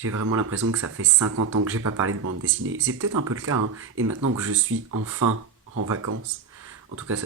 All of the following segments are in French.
J'ai vraiment l'impression que ça fait 50 ans que j'ai pas parlé de bande dessinée. C'est peut-être un peu le cas, hein. Et maintenant que je suis enfin en vacances, en tout cas,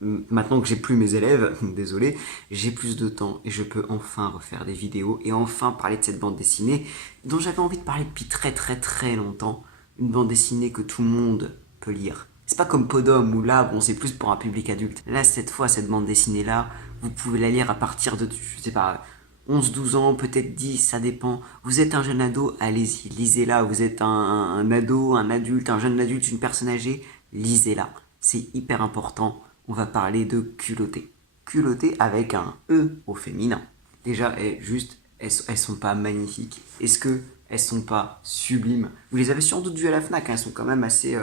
maintenant que j'ai plus mes élèves, désolé, j'ai plus de temps et je peux enfin refaire des vidéos et enfin parler de cette bande dessinée dont j'avais envie de parler depuis très très très longtemps. Une bande dessinée que tout le monde peut lire. C'est pas comme Podom où là, bon, c'est plus pour un public adulte. Là, cette fois, cette bande dessinée là, vous pouvez la lire à partir de, je sais pas, 11-12 ans, peut-être 10, ça dépend. Vous êtes un jeune ado, allez-y, lisez-la. Vous êtes un ado, un adulte, un jeune adulte, une personne âgée, lisez-la. C'est hyper important. On va parler de culotté. Culotté avec un E au féminin. Déjà, elles sont pas magnifiques. Est-ce que elles sont pas sublimes? Vous les avez sans doute vues à la Fnac, hein, elles sont quand même assez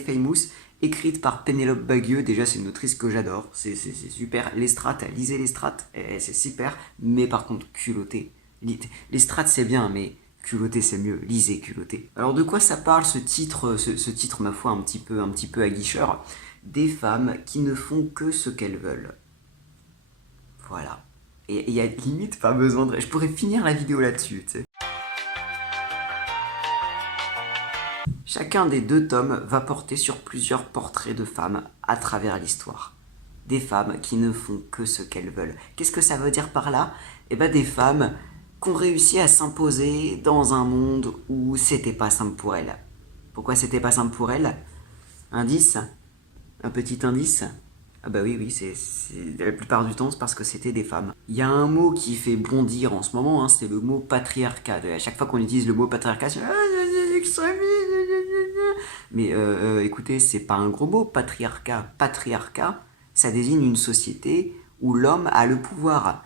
famous. Écrite par Pénélope Bagieux, déjà c'est une autrice que j'adore, c'est super. Lestrade, lisez Lestrade, c'est super, mais par contre culotté. Lestrade c'est bien, mais culotté c'est mieux, lisez culotté. Alors de quoi ça parle ce titre ma foi un petit peu aguicheur? Des femmes qui ne font que ce qu'elles veulent. Voilà. Et il y a limite pas besoin de... Je pourrais finir la vidéo là-dessus, tu sais. Chacun des deux tomes va porter sur plusieurs portraits de femmes à travers l'histoire. Des femmes qui ne font que ce qu'elles veulent. Qu'est-ce que ça veut dire par là? Eh ben des femmes qui ont réussi à s'imposer dans un monde où c'était pas simple pour elles. Pourquoi c'était pas simple pour elles? Indice? Un petit indice? Ah bah oui, la plupart du temps, c'est parce que c'était des femmes. Il y a un mot qui fait bondir en ce moment, hein, c'est le mot patriarcat. À chaque fois qu'on utilise le mot patriarcat, c'est l'extrémisme. Mais écoutez, c'est pas un gros mot, patriarcat. Patriarcat, ça désigne une société où l'homme a le pouvoir.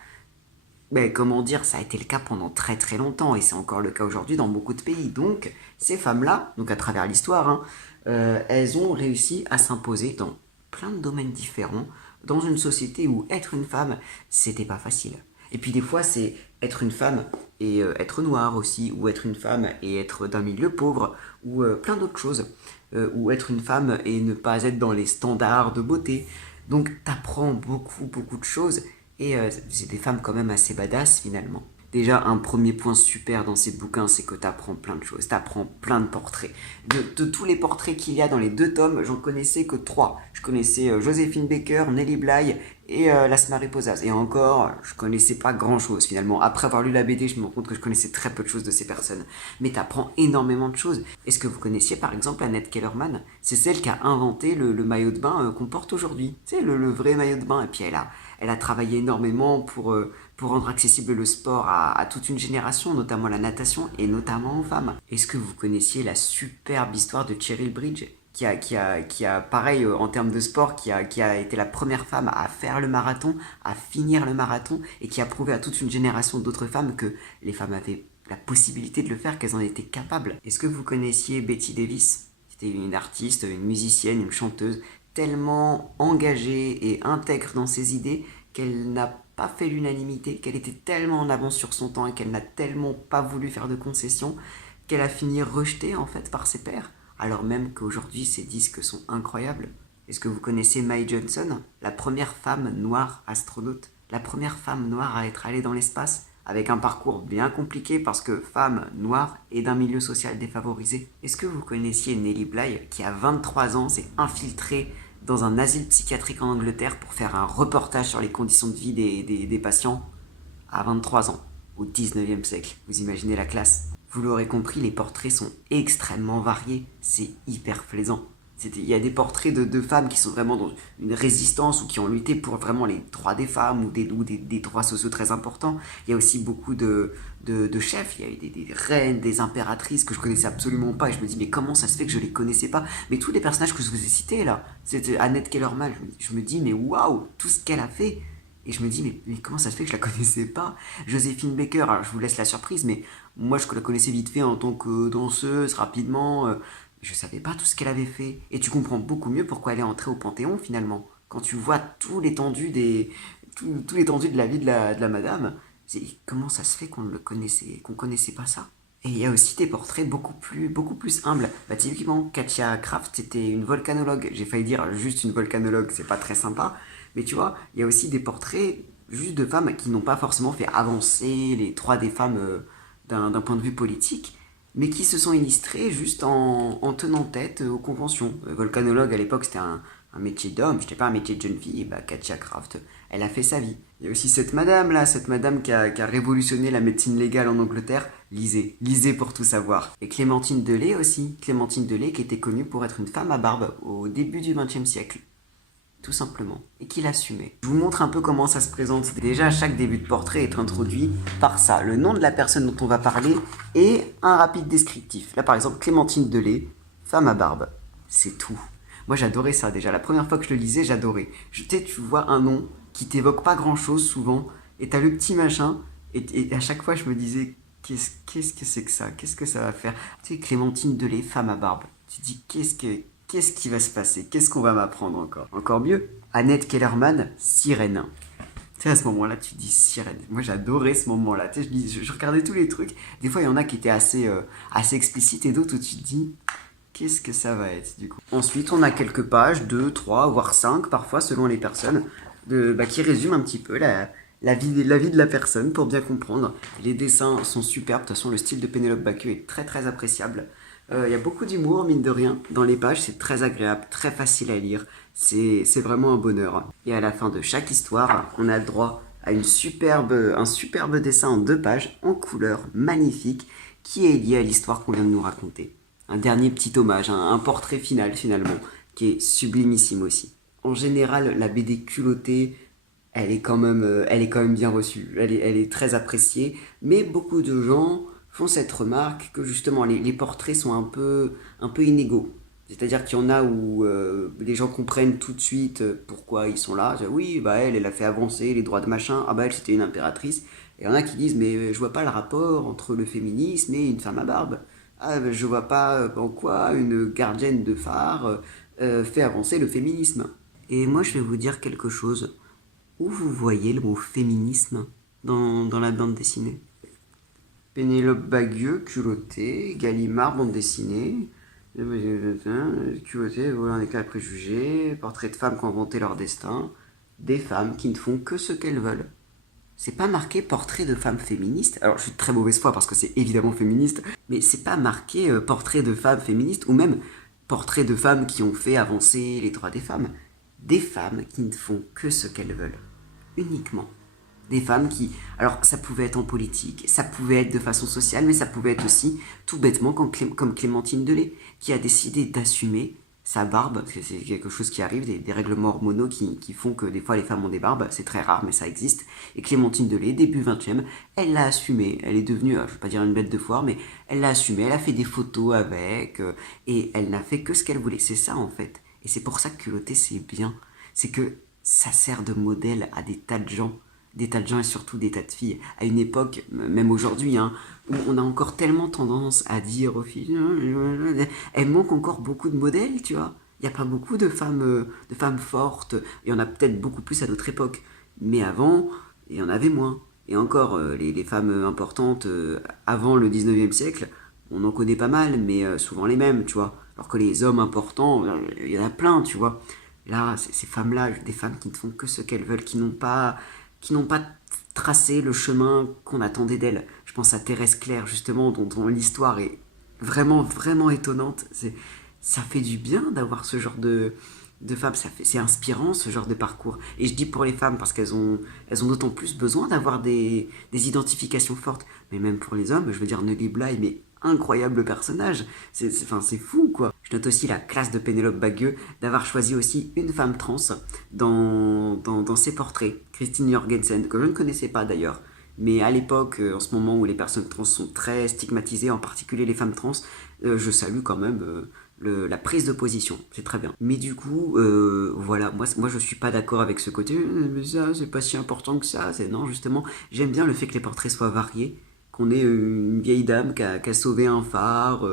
Mais comment dire, ça a été le cas pendant très très longtemps et c'est encore le cas aujourd'hui dans beaucoup de pays. Donc ces femmes-là, donc à travers l'histoire, hein, elles ont réussi à s'imposer dans plein de domaines différents, dans une société où être une femme, c'était pas facile. Et puis des fois, c'est être une femme et être noire aussi, ou être une femme et être d'un milieu pauvre, ou plein d'autres choses. Ou être une femme et ne pas être dans les standards de beauté. Donc t'apprends beaucoup, beaucoup de choses. Et c'est des femmes quand même assez badass finalement. Déjà, un premier point super dans ces bouquins, c'est que t'apprends plein de choses, t'apprends plein de portraits. De tous les portraits qu'il y a dans les deux tomes, j'en connaissais que trois. Je connaissais Joséphine Baker, Nelly Bly et Las Mariposas. Et encore, je connaissais pas grand chose finalement. Après avoir lu la BD, je me rends compte que je connaissais très peu de choses de ces personnes. Mais t'apprends énormément de choses. Est-ce que vous connaissiez par exemple Annette Kellerman? C'est celle qui a inventé le maillot de bain qu'on porte aujourd'hui. Tu sais, le vrai maillot de bain. Et puis elle a travaillé énormément pour rendre accessible le sport à toute une génération, notamment la natation et notamment aux femmes. Est-ce que vous connaissiez la superbe histoire de Cheryl Bridge qui a pareil en termes de sport, qui a été la première femme à faire le marathon, à finir le marathon et qui a prouvé à toute une génération d'autres femmes que les femmes avaient la possibilité de le faire, qu'elles en étaient capables. Est-ce que vous connaissiez Betty Davis? C'était une artiste, une musicienne, une chanteuse tellement engagée et intègre dans ses idées qu'elle n'a pas fait l'unanimité, qu'elle était tellement en avance sur son temps et qu'elle n'a tellement pas voulu faire de concessions qu'elle a fini rejetée en fait par ses pairs, alors même qu'aujourd'hui ses disques sont incroyables. Est-ce que vous connaissez Mae Johnson, la première femme noire astronaute, la première femme noire à être allée dans l'espace, avec un parcours bien compliqué parce que femme, noire et d'un milieu social défavorisé? Est-ce que vous connaissiez Nelly Bly qui à 23 ans s'est infiltrée dans un asile psychiatrique en Angleterre pour faire un reportage sur les conditions de vie des patients à 23 ans, au 19e siècle? Vous imaginez la classe? Vous l'aurez compris, les portraits sont extrêmement variés, c'est hyper plaisant. Il y a des portraits de femmes qui sont vraiment dans une résistance ou qui ont lutté pour vraiment les droits des femmes ou des droits sociaux très importants. Il y a aussi beaucoup de chefs, il y a eu des reines, des impératrices que je connaissais absolument pas et je me dis mais comment ça se fait que je les connaissais pas? Mais tous les personnages que je vous ai cités là, c'était Annette Kellerman, je me dis mais waouh, tout ce qu'elle a fait. Et je me dis, mais comment ça se fait que je la connaissais pas? Joséphine Baker, alors je vous laisse la surprise, mais moi je la connaissais vite fait en tant que danseuse, rapidement. Je savais pas tout ce qu'elle avait fait. Et tu comprends beaucoup mieux pourquoi elle est entrée au Panthéon finalement. Quand tu vois tout l'étendue de la vie de la madame, c'est comment ça se fait qu'on connaissait pas ça? Et il y a aussi des portraits beaucoup plus humbles. Bah, typiquement, Katia Kraft, c'était une volcanologue. J'ai failli dire juste une volcanologue, c'est pas très sympa. Mais tu vois, il y a aussi des portraits juste de femmes qui n'ont pas forcément fait avancer les droits des femmes d'un point de vue politique, mais qui se sont illustrés juste en tenant tête aux conventions. Volcanologue à l'époque c'était un métier d'homme, c'était pas un métier de jeune fille, et bah Katia Kraft, elle a fait sa vie. Il y a aussi cette madame là, cette madame qui a révolutionné la médecine légale en Angleterre. Lisez pour tout savoir. Et Clémentine Delay aussi, Clémentine Delay qui était connue pour être une femme à barbe au début du XXe siècle. Tout simplement, et qu'il assumait. Je vous montre un peu comment ça se présente. Déjà, chaque début de portrait est introduit par ça, le nom de la personne dont on va parler et un rapide descriptif. Là, par exemple, Clémentine Delay, femme à barbe. C'est tout. Moi, j'adorais ça déjà. La première fois que je le lisais, j'adorais. Tu vois un nom qui t'évoque pas grand-chose souvent, et t'as le petit machin, et à chaque fois, je me disais, qu'est-ce que c'est que ça? Qu'est-ce que ça va faire? Tu sais, Clémentine Delay, femme à barbe. Tu te dis, qu'est-ce qui va se passer? Qu'est-ce qu'on va m'apprendre encore? Encore mieux, Annette Kellerman, sirène. Tu sais, à ce moment-là, tu te dis sirène. Moi, j'adorais ce moment-là. Tu sais, je regardais tous les trucs. Des fois, il y en a qui étaient assez explicites et d'autres où tu te dis, qu'est-ce que ça va être du coup? Ensuite, on a quelques pages, 2, 3, voire 5, parfois, selon les personnes, qui résument un petit peu la vie de la personne pour bien comprendre. Les dessins sont superbes. De toute façon, le style de Pénélope Bagieux est très très appréciable. Il y a beaucoup d'humour, mine de rien, dans les pages. C'est très agréable, très facile à lire. C'est vraiment un bonheur. Et à la fin de chaque histoire, on a le droit à un superbe dessin en 2 pages, en couleur, magnifique, qui est lié à l'histoire qu'on vient de nous raconter. Un dernier petit hommage, un portrait final finalement, qui est sublimissime aussi. En général, la BD culottée, elle est quand même bien reçue. Elle est très appréciée, mais beaucoup de gens font cette remarque que justement les portraits sont un peu inégaux. C'est-à-dire qu'il y en a où les gens comprennent tout de suite pourquoi ils sont là. Oui, bah elle a fait avancer les droits de machin. Ah bah elle, c'était une impératrice. Et il y en a qui disent, mais je vois pas le rapport entre le féminisme et une femme à barbe. Ah, bah, je vois pas en quoi une gardienne de phare fait avancer le féminisme. Et moi, je vais vous dire quelque chose. Où vous voyez le mot féminisme dans la bande dessinée? Pénélope Bagieux, culotté, Gallimard, bande dessinée, culotté, voilà un éclat préjugé, portrait de femmes qui ont inventé leur destin, des femmes qui ne font que ce qu'elles veulent. C'est pas marqué portrait de femmes féministes. Alors je suis de très mauvaise foi parce que c'est évidemment féministe, mais c'est pas marqué portrait de femmes féministes ou même portrait de femmes qui ont fait avancer les droits des femmes. Des femmes qui ne font que ce qu'elles veulent. Uniquement. Des femmes qui... Alors, ça pouvait être en politique, ça pouvait être de façon sociale, mais ça pouvait être aussi, tout bêtement, comme Clémentine Delay, qui a décidé d'assumer sa barbe, parce que c'est quelque chose qui arrive, des règlements hormonaux qui font que des fois les femmes ont des barbes, c'est très rare, mais ça existe. Et Clémentine Delay, début 20e, elle l'a assumé, elle est devenue, je ne vais pas dire une bête de foire, mais elle l'a assumé, elle a fait des photos avec, et elle n'a fait que ce qu'elle voulait. C'est ça, en fait. Et c'est pour ça que culotter, c'est bien. C'est que ça sert de modèle à des tas de gens et surtout des tas de filles. À une époque, même aujourd'hui, hein, où on a encore tellement tendance à dire aux filles, elles manquent encore beaucoup de modèles, tu vois. Il n'y a pas beaucoup de femmes fortes. Il y en a peut-être beaucoup plus à notre époque. Mais avant, il y en avait moins. Et encore, les femmes importantes avant le 19e siècle, on en connaît pas mal, mais souvent les mêmes, tu vois. Alors que les hommes importants, il y en a plein, tu vois. Là, ces femmes-là, des femmes qui ne font que ce qu'elles veulent, qui n'ont pas tracé le chemin qu'on attendait d'elles. Je pense à Thérèse Claire, justement, dont l'histoire est vraiment, vraiment étonnante. Ça fait du bien d'avoir ce genre de femmes, c'est inspirant ce genre de parcours. Et je dis pour les femmes parce qu'elles ont d'autant plus besoin d'avoir des identifications fortes. Mais même pour les hommes, je veux dire, Nelly Bly, mais incroyable personnage. C'est fou, quoi. Je note aussi la classe de Pénélope Bagieux d'avoir choisi aussi une femme trans dans ses portraits. Christine Jorgensen, que je ne connaissais pas d'ailleurs. Mais à l'époque, en ce moment où les personnes trans sont très stigmatisées, en particulier les femmes trans, je salue quand même la prise de position. C'est très bien. Mais du coup, voilà, moi je suis pas d'accord avec ce côté, mais ça, c'est pas si important que ça. Non, justement, j'aime bien le fait que les portraits soient variés, qu'on ait une vieille dame qui a sauvé un phare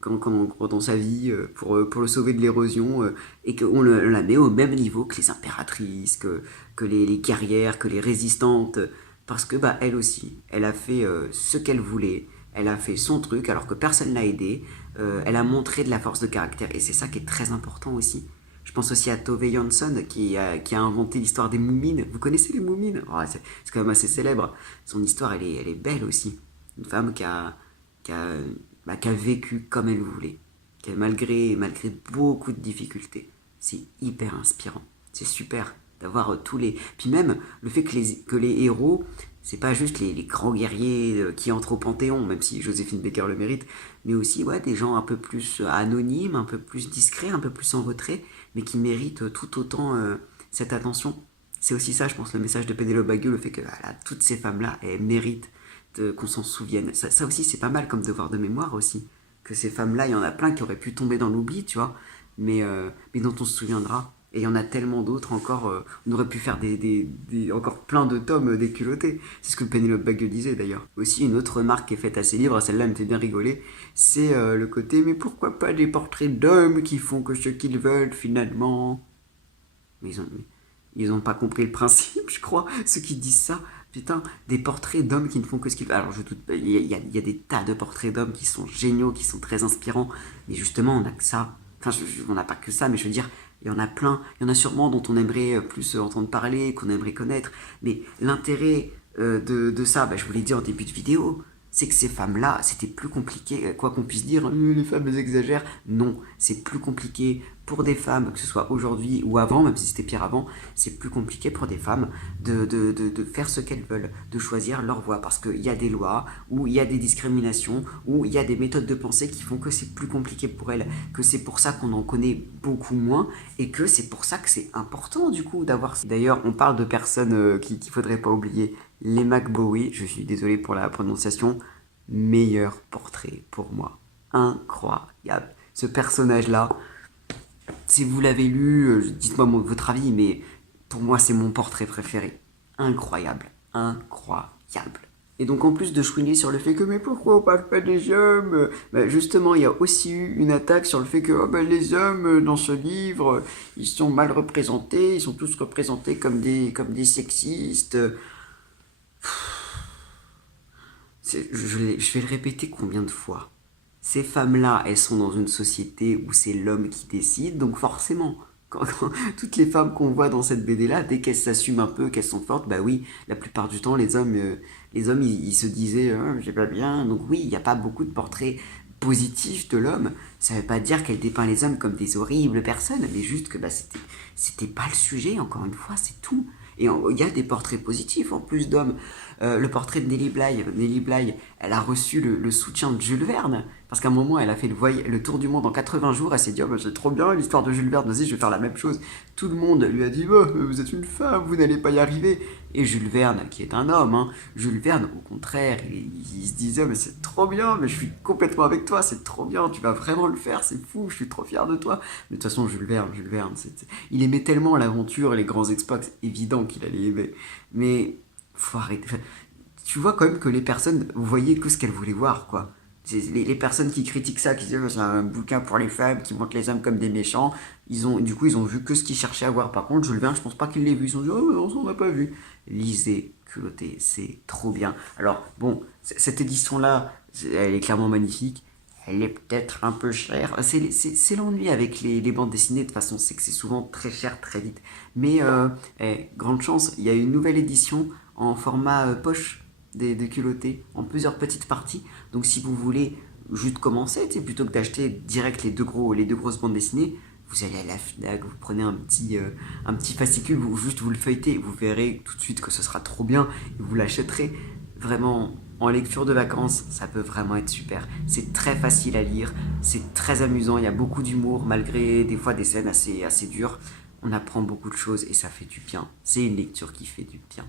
dans sa vie pour le sauver de l'érosion et qu'on la met au même niveau que les impératrices, que les guerrières, que les résistantes, parce que bah elle aussi, elle a fait ce qu'elle voulait, elle a fait son truc alors que personne l'a aidée, elle a montré de la force de caractère et c'est ça qui est très important aussi. Je pense aussi à Tove Jansson qui a inventé l'histoire des moumines. Vous connaissez les moumines? C'est quand même assez célèbre. Son histoire, elle est belle aussi. Une femme qui a, qui a vécu comme elle voulait, malgré beaucoup de difficultés. C'est hyper inspirant. C'est super d'avoir tous les... Puis même le fait que les héros, c'est pas juste les grands guerriers qui entrent au Panthéon, même si Joséphine Baker le mérite, mais aussi ouais, des gens un peu plus anonymes, un peu plus discrets, un peu plus en retrait, mais qui méritent tout autant cette attention. C'est aussi ça, je pense, le message de Pénélope Bagieux, le fait que voilà, toutes ces femmes-là, elles méritent qu'on s'en souvienne. Ça aussi, c'est pas mal comme devoir de mémoire aussi. Que ces femmes-là, il y en a plein qui auraient pu tomber dans l'oubli, tu vois, mais dont on se souviendra. Et il y en a tellement d'autres encore. On aurait pu faire encore plein de tomes déculottés. C'est ce que Pénélope Bagieux disait d'ailleurs. Aussi, une autre remarque qui est faite à ses livres, celle-là me fait bien rigoler, c'est le côté mais pourquoi pas des portraits d'hommes qui font que ce qu'ils veulent finalement. Mais ils ont pas compris le principe, je crois, ceux qui disent ça. Putain, des portraits d'hommes qui ne font que ce qu'ils veulent. Alors, il y a des tas de portraits d'hommes qui sont géniaux, qui sont très inspirants. Mais justement, on n'a que ça. Enfin, on n'a pas que ça, mais je veux dire, il y en a plein. Il y en a sûrement dont on aimerait plus entendre parler, qu'on aimerait connaître. Mais l'intérêt de ça, je vous l'ai dit en début de vidéo, c'est que ces femmes-là, c'était plus compliqué, quoi qu'on puisse dire, les femmes elles exagèrent. Non, c'est plus compliqué pour des femmes, que ce soit aujourd'hui ou avant, même si c'était pire avant, c'est plus compliqué pour des femmes de faire ce qu'elles veulent, de choisir leur voie, parce qu'il y a des lois, ou il y a des discriminations, ou il y a des méthodes de pensée qui font que c'est plus compliqué pour elles, que c'est pour ça qu'on en connaît beaucoup moins, et que c'est pour ça que c'est important du coup d'avoir... D'ailleurs, on parle de personnes qu'il faudrait pas oublier. Les McBowie, je suis désolé pour la prononciation, meilleur portrait pour moi. Incroyable. Ce personnage-là, si vous l'avez lu, dites-moi votre avis, mais pour moi, c'est mon portrait préféré. Incroyable. Incroyable. Et donc, en plus de chouiner sur le fait que, mais pourquoi on parle pas des hommes justement, il y a aussi eu une attaque sur le fait que les hommes, dans ce livre, ils sont mal représentés, ils sont tous représentés comme des sexistes. Je vais le répéter combien de fois. Ces femmes-là, elles sont dans une société où c'est l'homme qui décide, donc forcément, toutes les femmes qu'on voit dans cette BD-là, dès qu'elles s'assument un peu, qu'elles sont fortes, bah oui, la plupart du temps, les hommes ils se disaient j'ai pas bien. Donc oui, il n'y a pas beaucoup de portraits positifs de l'homme. Ça veut pas dire qu'elle dépeint les hommes comme des horribles personnes, mais juste que c'était pas le sujet, encore une fois, c'est tout. Et il y a des portraits positifs en plus d'hommes. Le portrait de Nelly Bly. Nelly Bly, elle a reçu le soutien de Jules Verne. Parce qu'à un moment, elle a fait le tour du monde en 80 jours. Elle s'est dit, c'est trop bien l'histoire de Jules Verne. Vas-y, je vais faire la même chose. Tout le monde lui a dit, vous êtes une femme, vous n'allez pas y arriver. Et Jules Verne, qui est un homme, Jules Verne, au contraire, il se disait, mais c'est trop bien, mais je suis complètement avec toi, c'est trop bien, tu vas vraiment le faire, c'est fou, je suis trop fier de toi. Mais de toute façon, Jules Verne, il aimait tellement l'aventure et les grands exploits, c'est évident qu'il allait aimer. Mais faut arrêter. Tu vois quand même que les personnes voyaient que ce qu'elles voulaient voir, quoi. Les personnes qui critiquent ça, qui disent c'est un bouquin pour les femmes, qui montrent les hommes comme des méchants, ils ont vu que ce qu'ils cherchaient à voir. Par contre, Jules Verne, je pense pas qu'ils l'aient vu. Ils se sont dit, on n'a pas vu. Lisez, culotté, c'est trop bien. Alors, bon, cette édition-là, elle est clairement magnifique. Elle est peut-être un peu chère. C'est l'ennui avec les bandes dessinées, de toute façon, c'est que c'est souvent très cher, très vite. Mais, grande chance, il y a une nouvelle édition en format poche de culottés, en plusieurs petites parties. Donc si vous voulez juste commencer, plutôt que d'acheter direct les deux grosses bandes dessinées, vous allez à la FNAC, vous prenez un petit fascicule, vous le feuilletez, vous verrez tout de suite que ce sera trop bien, et vous l'achèterez. Vraiment, en lecture de vacances, ça peut vraiment être super. C'est très facile à lire, c'est très amusant, il y a beaucoup d'humour, malgré des fois des scènes assez dures. On apprend beaucoup de choses et ça fait du bien. C'est une lecture qui fait du bien.